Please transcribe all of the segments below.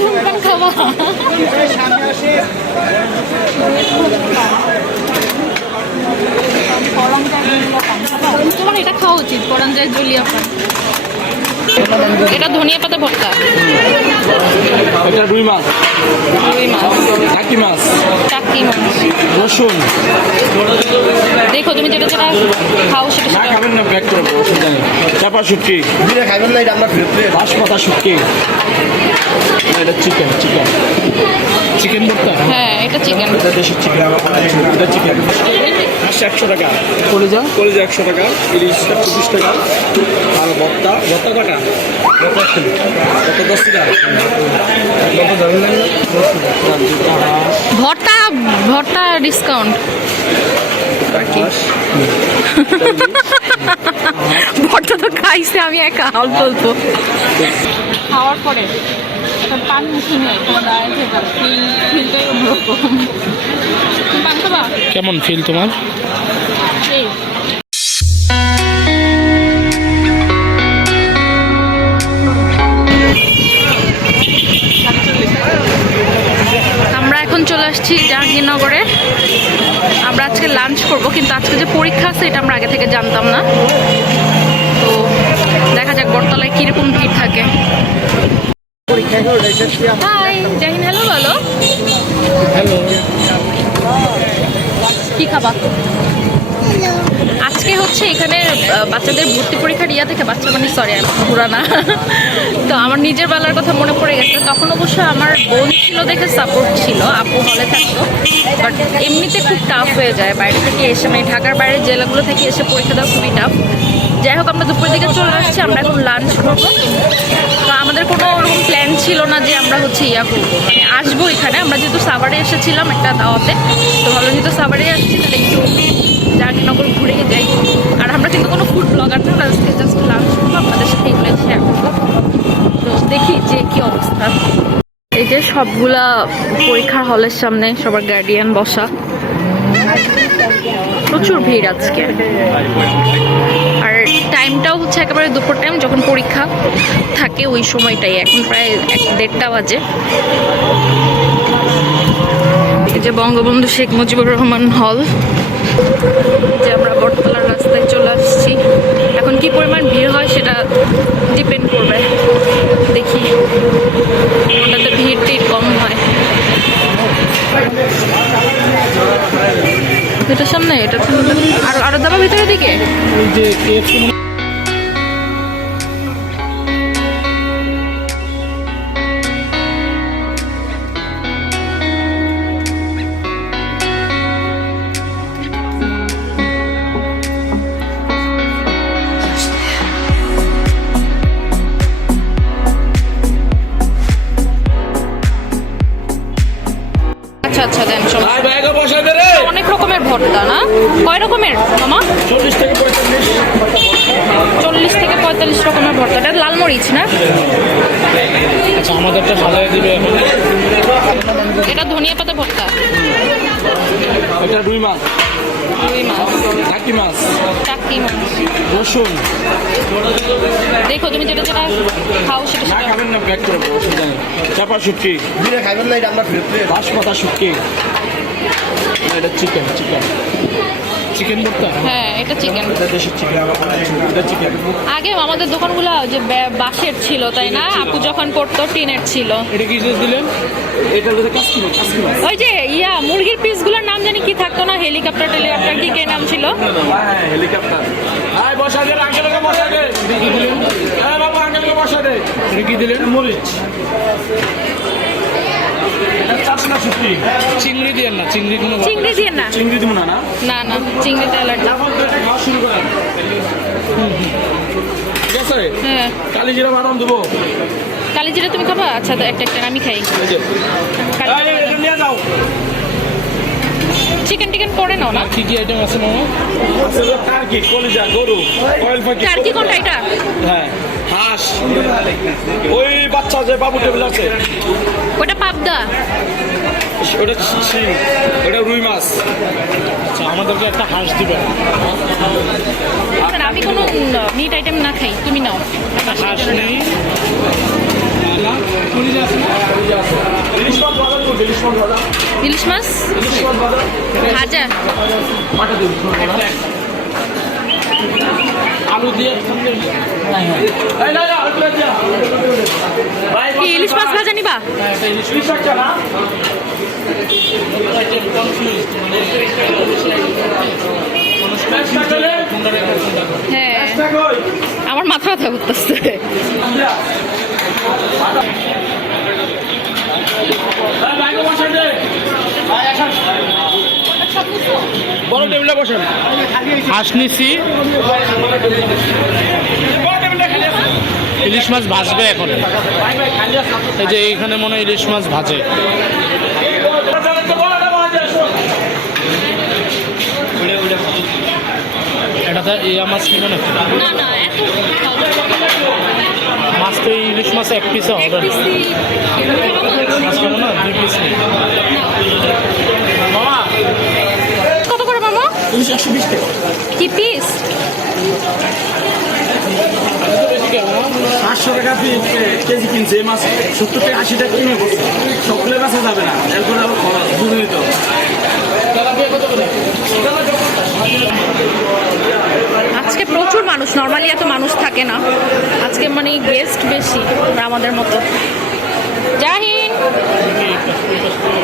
ধূমপান খাওয়া। তোমার এটা খাওয়া উচিত, পরাঞ্জয় জলিয়া পান। এটা ধনিয়া পাতা ভর্তা। এটা রুই মাছ, টাকি মাছ, রসুন। দেখো তুমি যেটা যেটা খাও সেটা না খাবেন না, ব্যাক করবো, অসুবিধা নেই। চাপা শুটকি খাইবেন না, এটা আমরা বাঁশপাতা শুটকি। এটা চিকেন চিকেন ভর্তা। হ্যাঁ এটা চিকেন। এটা দেশি চিকেন, এটা চিকেন। 100 টাকা কলিজা 100 টাকা, ইলিশ 120 টাকা, আর ভর্তা টাকা ভর্তা 10 টাকা। ভর্তা ডিসকাউন্ট। ভর্তা তো খাইছে, আমি একা হাল তুলবো। খাওয়ার পরে পান মুখে নেই, তোমার ফিলটাই অন্যরকম। পান খাবা? কেমন ফিল তোমার? এই আমরা এখন চলে আসছি জাহাঙ্গীরনগরে। আমরা আজকে লাঞ্চ করব, কিন্তু আজকে যে পরীক্ষা আছে এটা আমরা আগে থেকে জানতাম না। তো দেখা যাক বটতলায় কিরকম ভিড় থাকে। হাই জাহিন, হ্যালো বলো। হ্যালো, কি খাবা? আজকে হচ্ছে এখানে বাচ্চাদের ভর্তি পরীক্ষার ইয়া থেকে, বাচ্চা মানে সরি পুরানা, তো আমার নিজের বেলার কথা মনে পড়ে গেছে। তখন অবশ্য আমার বোন ছিল দেখে সাপোর্ট ছিল, আপু হলে থাকতো। বাট এমনিতে খুব টাফ হয়ে যায় বাইরে থেকে এসে, মানে ঢাকার বাইরের জেলাগুলো থেকে এসে পরীক্ষা দেওয়া খুবই টাফ। যাই হোক, আমরা দুপুরের দিকে চলে আসছি, আমরা এখন লাঞ্চ করবো। তো আমাদের কোনো ওরকম প্ল্যান ছিল না যে আমরা হচ্ছে ইয়া করবো, মানে আসবো এখানে। আমরা যেহেতু সাভারে এসেছিলাম একটা দাওয়াতে, তো ভালো যেহেতু সাভারে আসছি তাহলে একটু জাহাঙ্গীরনগর ঘুরে যাই। আর আমরা কিন্তু কোনো ফুড ব্লগার না, আজকে জাস্ট লাঞ্চ করবো, আপনাদের সাথে এগুলো শেয়ার করবো। তো দেখি যে কি অবস্থা। এই যে সবগুলা পরীক্ষার হলের সামনে সবার গার্ডিয়ান বসা, প্রচুর ভিড় আজকে। আর টাইমটাও হচ্ছে একেবারে দুপুর টাইম, যখন পরীক্ষা থাকে ওই সময়টাই। এখন প্রায় 1-1:30 বাজে। এই যে বঙ্গবন্ধু শেখ মুজিবুর রহমান হল, যে আমরা বটতলার রাস্তায় চলে আসছি। এখন কি পরিমাণ ভিড় হয় সেটা ডিপেন্ড করবে, দেখি ওটাতে ভিড় টিড় কম হয়। এটার সামনে, এটার সামনে আরো দাবা ভিতরের দিকে। আচ্ছা আচ্ছা, দেন অনেক রকমের ভর্তা না? কয় রকমের মামা? 40 থেকে 45। 40 থেকে 45 রকমের ভর্তা। এটা লালমরিচ না? আচ্ছা, আমাদেরটা ভালো দিবে এখন। এটা ধনিয়া পাতা ভর্তা। এটা রুই মাছ, টাকি মাছ, রসুন। দেখো তুমি যেটা যেটা খাও সেটা না খাবেন না, ব্যাক করবো, অসুবিধা নেই। চাপা শুটকি খাইবেন না, এটা আমরা বাঁশপাতা শুটকি। এটা চিকেন চিকেন ভর্তা। হ্যাঁ এটা চিকেন। এটা দেশি চিকেন, এটা চিকেন। আগে আমাদের দোকানগুলো যে বাঁশের ছিল তাই না? আপু যখন পড়তো টিনের ছিল। এটা কি দিলেন? এটা হচ্ছে কাসকি মাছ। ওই যে ইয়া মুরগির পিসগুলোর নাম জানি কি থাকতো না, হেলিকপ্টার কি কে নাম ছিল? হ্যাঁ, হেলিকপ্টার। আয় বসা দে, আঙ্কেলকে বসা দে। কি দিলেন? আয় বাবা, আঙ্কেলকে বসা দে। এটা কি দিলেন? মরিচ। চিংড়ি দিয়ে না, চিংড়ি কোনো চিংড়ি দিয়ে না, চিংড়ি দিব না। না না চিংড়িতে অ্যালার্জি। খাওয়া শুরু করেন। ঠিক আছে, হ্যাঁ কালি জিরা বাদাম দেবো। কালি জিরা তুমি খাবা? আচ্ছা তো একটা আমি খাই। নিয়ে যাও। চিকেন টিকেন করে নাও না? কি কি আইটেম আছে মামা? আছে টার্কি, কলিজা, গরু, অয়েল ফাঁকি। টার্কি কোনটা এটা? হ্যাঁ, হাঁস। ওই বাচ্চা যে বাবু টেবিল আছে ওটা পাবদা, ওটা শিং, ওটা রুই মাছ। আচ্ছা, আমাদেরকে একটা হাঁস দিবে। আমি কোনো মিট আইটেম না খাই, তুমি নাও। হাঁস নেই, কলিজা আছে না? ইলিশ মাছ ভাজা। আলু দিয়ে কি ইলিশ মাছ ভাজা নিবা? হ্যাঁ, আমার মাথা ব্যথা করতেছে। বড় টেবিলে বসেন। হাঁস নিচ্ছি, ইলিশ মাছ ভাজবে এখন। এই যে এইখানে মনে হয় ইলিশ মাছ ভাজে। এটা তো ইয়া মাছ নিবে না, না না, এত মাছ তো ইলিশ মাছ এক পিসে হবে না। মাছ খাবো না, 2 পিস নেই। কত করে মামা? 120 টাকা। কি পিস? 500 টাকা কেজি কিনছে এই মাছ, 70 থেকে 80 টাকা কিনে পড়ছে। সকলে বেচা যাবে না, এরপরে আবার খরচ বুঝে নিতে হবে। আজকে প্রচুর মানুষ, নর্মালি এত মানুষ থাকে না আজকে, মানে গেস্ট বেশি আমাদের মতো। জাহিন,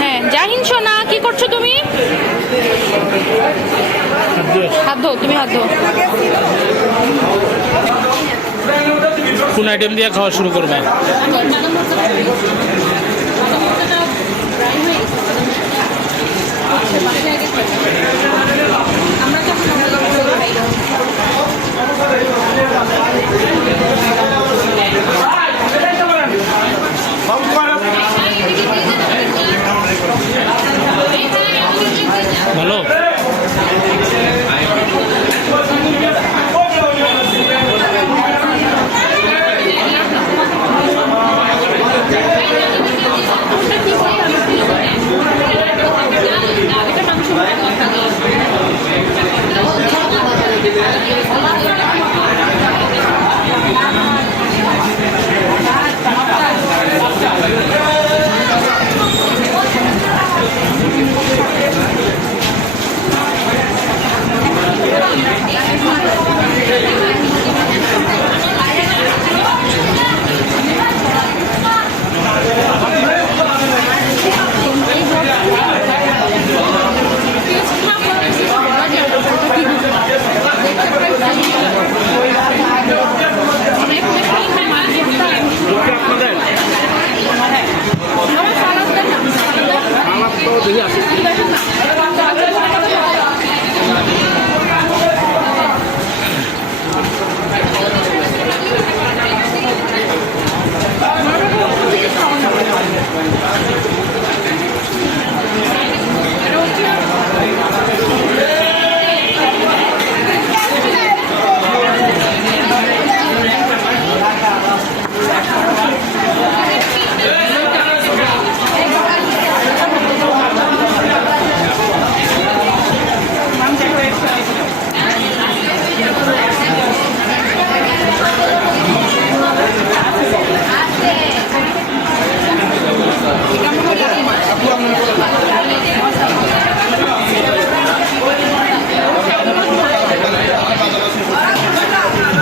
হ্যাঁ জাহিন সোনা, কি করছো তুমি? হাত ধো, তুমি হাত ধো। কোন আইটেম দিয়ে খাওয়া শুরু করবে? ভালো।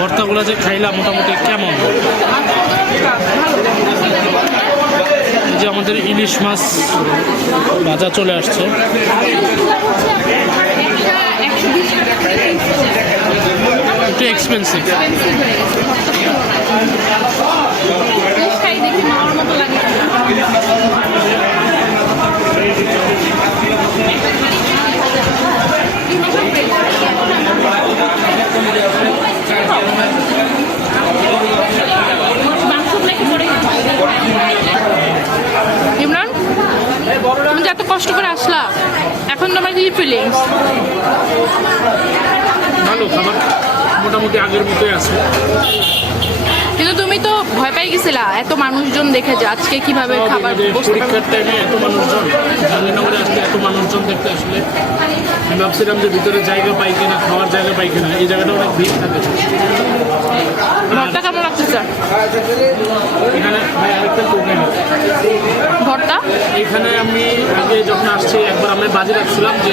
ভর্তাগুলো যে খাইলাম মোটামুটি কেমন? যে আমাদের ইলিশ মাছ ভাজা চলে আসছে। একটু এক্সপেন্সিভ। ইমরান, তুমি যে এত কষ্ট করে আসলা, এখন তোমার কি ফিলিংস? ভালো, খাবার মোটামুটি আগের মতোই আছে। কিন্তু তুমি তো ভয় পেয়ে গেছিলা এত মানুষজন দেখে, যে আজকে কিভাবে খাবার পরীক্ষার টাইমে এত মানুষজন, জাহাঙ্গীরনগরে আসলে এত মানুষজন দেখতে আসলে আমি ভাবছিলাম যে ভিতরে জায়গা পাই কিনা, খাওয়ার জায়গা পাই কিনা। এই জায়গাটা অনেক ভিড় থাকে। ভর্তা কেমন লাগছে স্যার? এখানে ভাই আরেকটা কোক ভর্তা এখানে আমি আগে যখন আসছি একবার আমি বাজে রাখছিলাম যে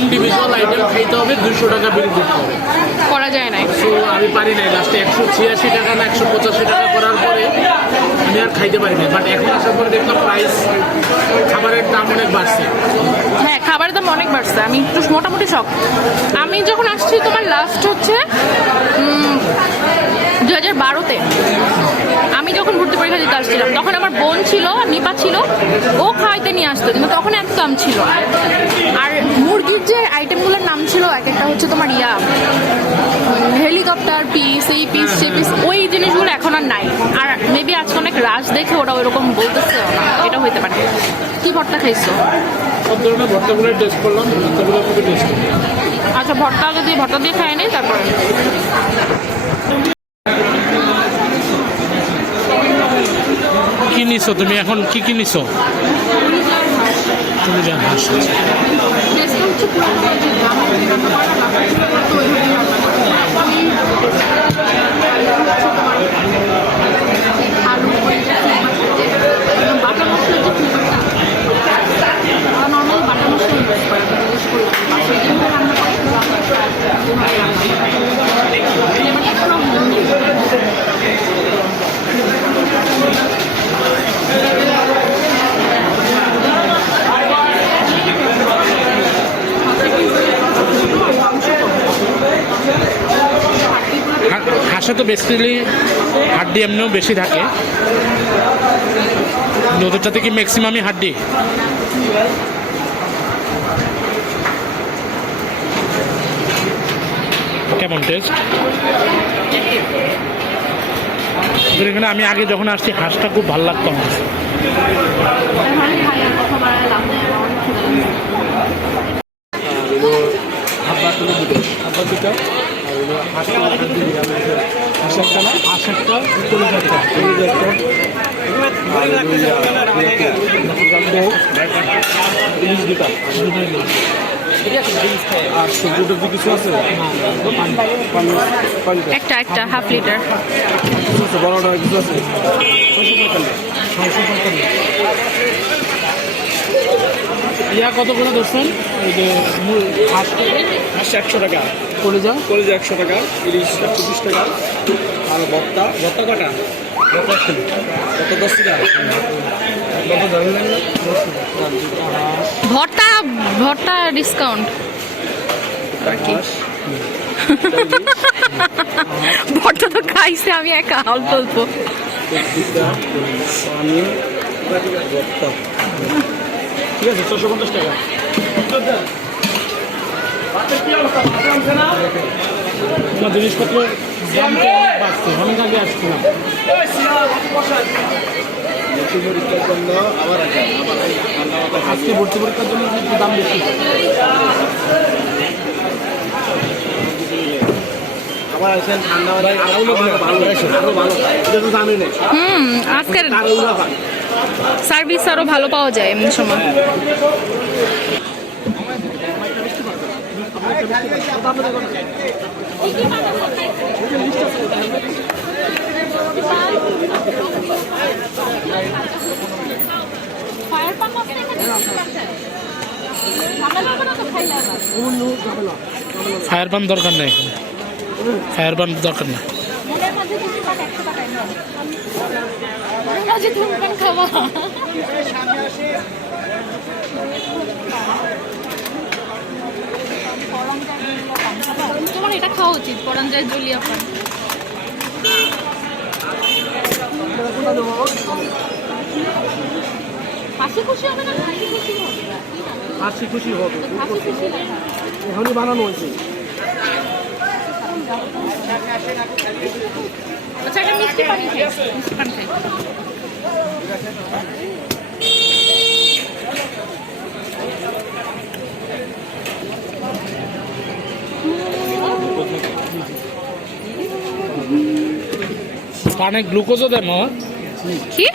ইন্ডিভিজুয়াল আইটেম খাইতে হবে 200 টাকা বিল করতে হবে। করা যায় না। তো আমি পারি নাই, লাস্টে 186 টাকা না 185 টাকা করার পরে আমি আর খাইতে পারি না। বাট এখন আসার পরে দেখলাম প্রাইস খাবারের দাম অনেক বাড়ছে। হ্যাঁ, খাবারের দাম অনেক বাড়ছে। আমি একটু মোটামুটি শখ। আমি যখন আসছি তোমার লাস্ট হচ্ছে 2012-তে আমি যখন ভর্তি পরীক্ষা দিতে আসছিলাম, তখন আমার বোন ছিল, নিপা ছিল, ও খাওয়াইতে নিয়ে আসতো, কিন্তু তখন এত দাম ছিল। আর মুরগির যে আইটেমগুলোর নাম ছিল এক একটা হচ্ছে তোমার হেলিকপ্টার পিস, এই পিস সে পিস, ওই জিনিসগুলো এখন আর নাই। আর মেবি আজকে অনেক রাশ দেখে ওরা ওইরকম বলতেছে না, এটা হইতে পারে। কি ভর্তা খাইছো? সব ধরনের ভর্তাগুলো টেস্ট করলাম, ভর্তাগুলো খুবই টেস্ট। আচ্ছা, ভর্তা দিয়ে খাই নেই, তারপরে কি নিছো তুমি এখন? কি নিছো তুমি? হাঁসে তো বেসিক্যালি হাড্ডি এমনিও বেশি থাকে, ওদেরটা থেকে ম্যাক্সিমামই হাড্ডি। কেমন টেস্ট? এখানে আমি আগে যখন আসছি হাঁসটা খুব ভালো লাগতো আমার। একটা হাফ লিটার। ইয়া কত করে ধরছেন? ওই যে হাঁস 100 টাকা, কলিজা 100 টাকা, ইলিশ 120 টাকা, আর ভর্তা কটা? ভর্তা 1 কিলো, ভর্তা 10 টাকা। ভর্তা ডিসকাউন্ট। ভর্তা তো খাইছে, আমি একা অল্প অল্প। ঠিক আছে, 650 টাকা। তোমার জিনিসপত্র দাম তো অনেক বাড়ছে, অনেক আগে আসছিলাম। আজকে ভর্তি পরীক্ষার জন্য একটু দাম বেশি। আজকের সার্ভিস আরো ভালো পাওয়া যায় এমনি সময়। ফায়ার পান দরকার নেই, ফায়ার পান দরকার নেই। তোমার এটা খাওয়া উচিত, পরাঞ্জয় জলিয়া পান। হাসি খুশি হবে না? হাসি খুশি হবে, হাসি খুশি হবে, হাসি খুশি এখনই বানানো হয়েছে। আচ্ছা, একটা মিষ্টি পানি খাই, মিষ্টি পানি খাই। পানে গ্লুকোজও দেন না? কি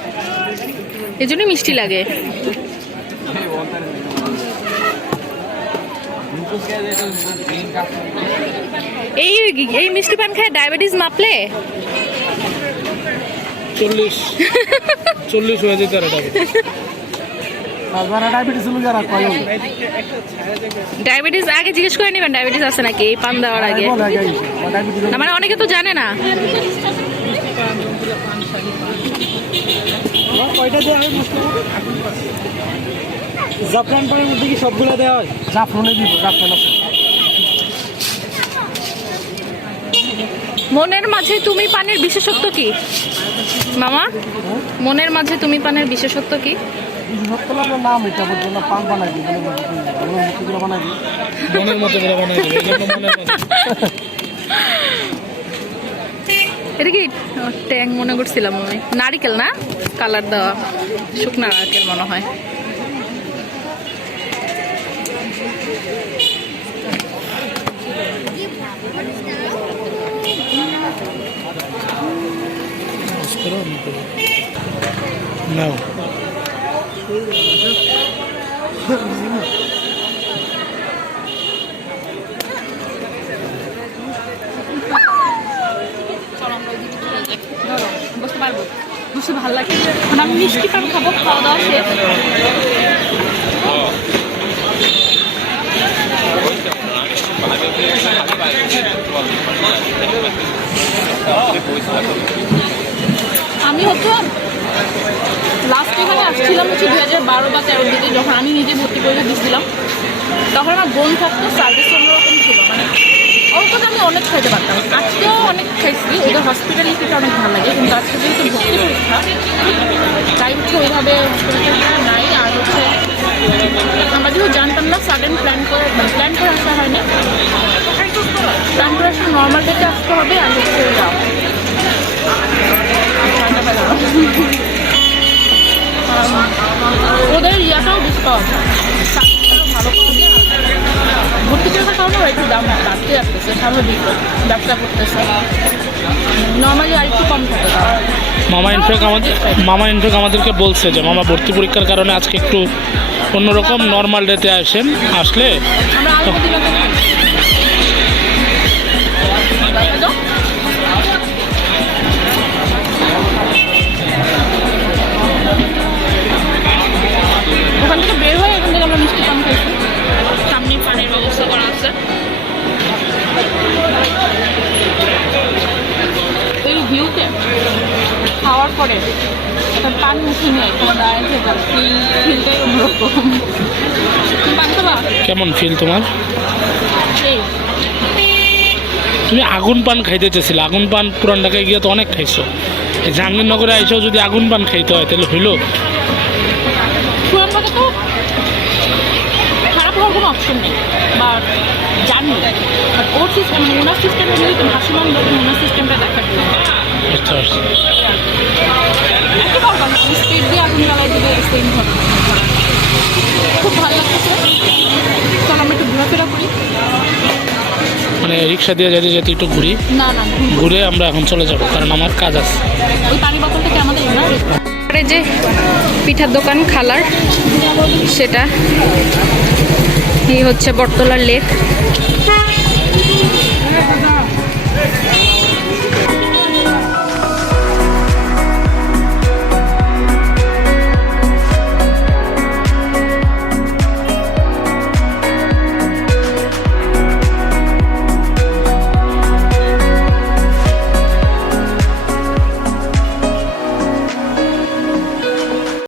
এই জন্য মিষ্টি লাগে? এই মিষ্টি পান খায় ডায়াবেটিস মাপলে 40 হয়ে যেতে আর ডায়াবেটিস আগে জিজ্ঞেস করে নেবেন ডায়াবেটিস আছে নাকি এই পান দেওয়ার আগে। না মানে অনেকে তো জানে না। জাফরান পানের মধ্যে কি সবগুলো দেওয়া হয়? জাফরানে দিব, জাফরান আছে। মনের মাঝে তুমি পানের বিশেষত্ব কি মামা? মনের মাঝে তুমি পানের বিশেষত্ব কি? নাম এটা বলতো না, পান বানাই দিই, বানাই দিই, মনের মতো করে বানাই দেবে, এই জন্য মনের মতো। এটা কি ট্যাং মনে করছিলাম আমি। নারিকেল না, কালার দেওয়া শুকনা নারকেল মনে হয়। নাও বুঝতে পারবো, বুঝতে ভালো লাগে। মানে আমি মিষ্টি পান খাবো, খাওয়া দাওয়া শেষ। আমি হচ্ছে লাস্ট এখানে আসছিলাম হচ্ছে 2012 বা 13 দিকে, যখন আমি নিজে ভর্তি পরীক্ষা দিচ্ছিলাম। তখন আমার বোন থাকতো, সার্ভিস অন্যরকম ছিল, মানে অল্প আমি অনেক খাইতে পারতাম। আজকেও অনেক খাইছি, ওদের হসপিটালিটিটা অনেক ভালো লাগে। কিন্তু আজকে যেহেতু ভর্তি পরীক্ষা, তাই হচ্ছে ওইভাবে নাই। আর হচ্ছে আমরা যেহেতু জানতাম না, সাডেন প্ল্যান করে আসা হয়নি। প্ল্যান করে আসলে নর্মাল ডেটে আসতে হবে। আর হচ্ছে ওদের ইয়াটাও ডিসকাউন্ট ভালো করে ভর্তি করে থাকার কারণে একটু দাম বাড়তে যাচ্ছে, স্বাভাবিক ব্যবসা করতেছে। নর্মালি আর একটু কম থাকে। মামা ইনফেক্ট আমাদেরকে বলছে যে মামা ভর্তি পরীক্ষার কারণে আজকে একটু অন্যরকম নর্মাল ডেতে আসেন, আসলে আমরা আরো দিলাম ওখান থেকে বের হয়ে এখান থেকে আমরা মিষ্টি পান খাইছি। সামনে পানির ব্যবস্থা করা আছে। এই ভিউতে খাওয়ার পরে একটা পান মুখে নিয়ে তোমার দাঁড়িয়ে খেতে ফিলটাই অন্যরকম। তুমি পান খাবা? কেমন ফিল তোমার? এই তুমি আগুন পান খাইতে চেয়েছিলে, আগুন পান পুরান ঢাকায় গিয়ে তো অনেক খাইছো। এই জাহাঙ্গীরনগরে আইসেও যদি আগুন পান খাইতে হয় তাহলে হইলো। পুরান ঢাকা তো খারাপ হওয়ার কোনো অপশন নেই বা জানি। বাট ওর সিস্টেম মানে ওনার সিস্টেমটা নিয়ে ভাসমান যখন ওনার সিস্টেমটা দেখার জন্য আচ্ছা আচ্ছা। একটা কথা না, স্পিড দিয়ে আগুন জ্বালাই দিবে সেম ঘটনা। খুব ভালো লাগতেছে। চল আমরা একটু ঘোরাফেরা করি। মানে রিক্সা দিয়ে যেতে যেতে একটু ঘুরি, না না ঘুরে আমরা এখন চলে যাব, কারণ আমার কাজ আছে। ওই পানি বোতলটা কি আমাদের না? যে পিঠার দোকান খালার, সেটা এই হচ্ছে বটতলার লেক।